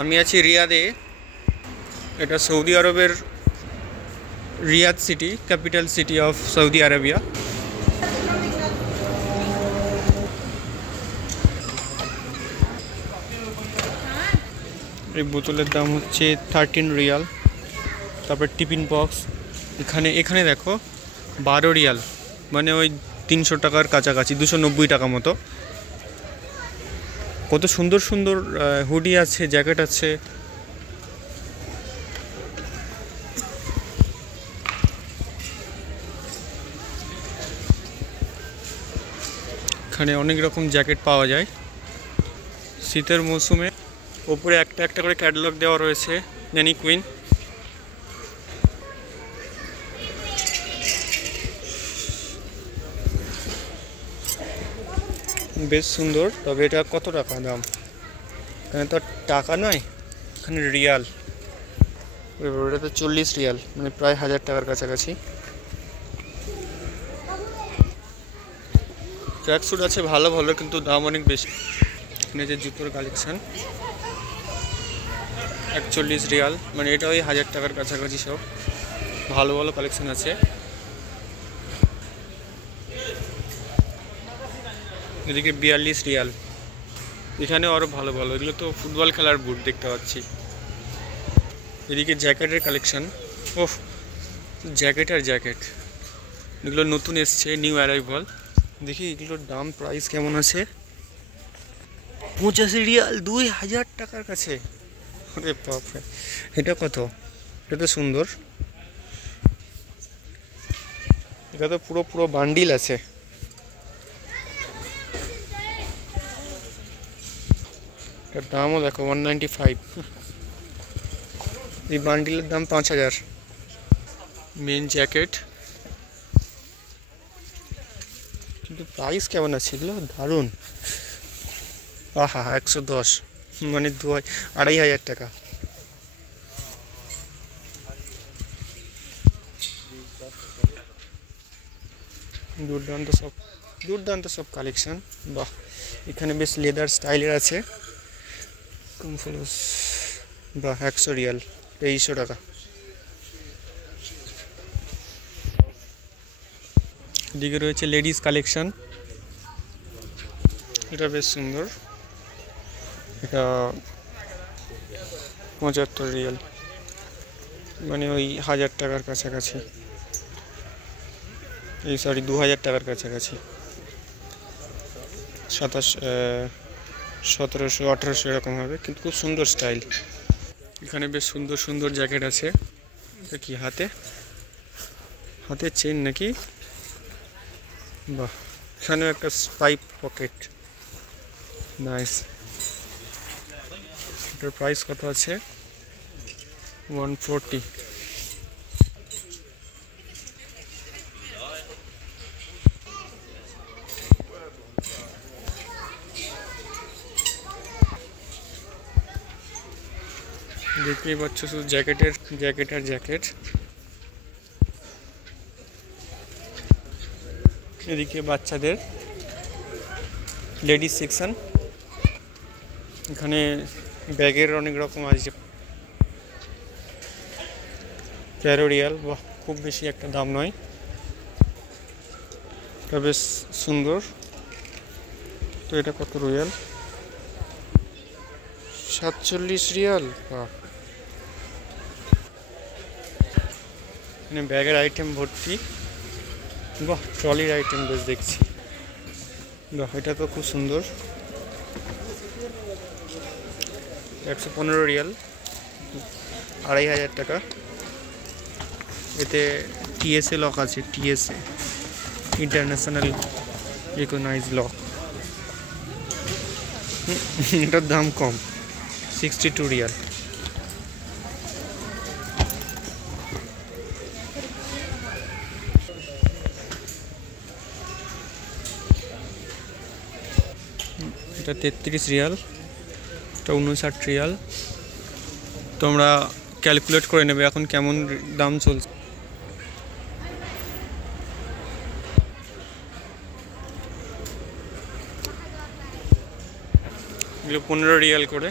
আমি আছি রিয়াদে। এটা সৌদি আরবের Riyadh city, capital city of Saudi Arabia. এই বোতলের দাম হচ্ছে 13 রিয়াল। তারপর টিফিন বক্স এখানে দেখো 12 রিয়াল, মানে ওই 300 টাকার কাছাকাছি, 290 টাকা মতো। কত সুন্দর সুন্দর হুডি আছে, জ্যাকেট আছে। এখানে অনেক রকম জ্যাকেট পাওয়া যায় শীতের মৌসুমে। ওপরে একটা একটা করে ক্যাটালগ দেওয়া রয়েছে ম্যানিকুইন। বেশ সুন্দর। তবে এটা কত টাকা দাম? এখানে তো টাকা নয়, এখানে রিয়াল। এটা তো 40 রিয়াল, মানে প্রায় 1000 টাকার কাছাকাছি। ট্র্যাক স্যুট আছে ভালো ভালো, কিন্তু দাম অনেক বেশি। এখানে যে জুতোর কালেকশান 41 রিয়াল, মানে এটা ওই 1000 টাকার কাছাকাছি। সব ভালো ভালো কালেকশান আছে। এদিকে 42 রিয়াল। এখানে আরও ভালো ভালো, এগুলো তো ফুটবল খেলার বুট দেখতে পাচ্ছি। এদিকে জ্যাকেটের কালেকশান। ওহ, জ্যাকেট আর জ্যাকেট, এগুলো নতুন এসছে, নিউ অ্যারাইভাল। দেখি এগুলোর দাম প্রাইস কেমন আছে। 85 রিয়াল, 2000 টাকার কাছে। আরে বাপরে, এটা কত? এটা তো সুন্দর। এটা তো পুরো পুরো বান্ডিল আছে। এটার দামও দেখো 195। এই বান্ডিলের দাম 5000। মেন জ্যাকেট, কিন্তু প্রাইস কেমন আছে এগুলো? দারুণ। আহা, 110, মানে 2500 টাকা। দুর্দান্ত সব কালেকশন। বাহ, এখানে বেশ লেদার স্টাইলের আছে। বাহ, 100 রিয়াল, 2300 টাকা। এদিকে রয়েছে লেডিস কালেকশন। এটা বেশ সুন্দর। এটা 75 রিয়াল, মানে ওই 1000 টাকার কাছাকাছি। এই 2000 টাকার কাছাকাছি। 1700 1800 এরকম হবে, কিন্তু খুব সুন্দর স্টাইল। এখানে বেশ সুন্দর সুন্দর জ্যাকেট আছে। এটা কি হাতে চেন নাকি? বাহ, এখানেও একটা পাইপ পকেট, নাইস। এটার প্রাইস কত আছে? 140। দেখতেই পাচ্ছ শুধু জ্যাকেট আর জ্যাকেট। এদিকে বাচ্চাদের লেডিস সেকশন। এখানে ব্যাগের অনেক রকম আছে। 13 রিয়াল, বাহ, খুব বেশি একটা দাম নয়। এটা বেশ সুন্দর। তো এটা কত রিয়াল? 47 রিয়াল। বাহ, এখানে ব্যাগের আইটেম ভর্তি। বাহ, ট্রলির আইটেম বেশ দেখছি। বাহ, এটা তো খুব সুন্দর। 115 রিয়াল, 2500 টাকা। এতে টিএসএ লক আছে, টিএসএ, ইন্টারন্যাশনাল রিকগনাইজ লক। এটার দাম কম, 62 রিয়াল। এটা 33 রিয়াল, এটা 59 রিয়াল। তোমরা ক্যালকুলেট করে নেবে এখন কেমন দাম চলছে। এগুলো 15 রিয়াল করে।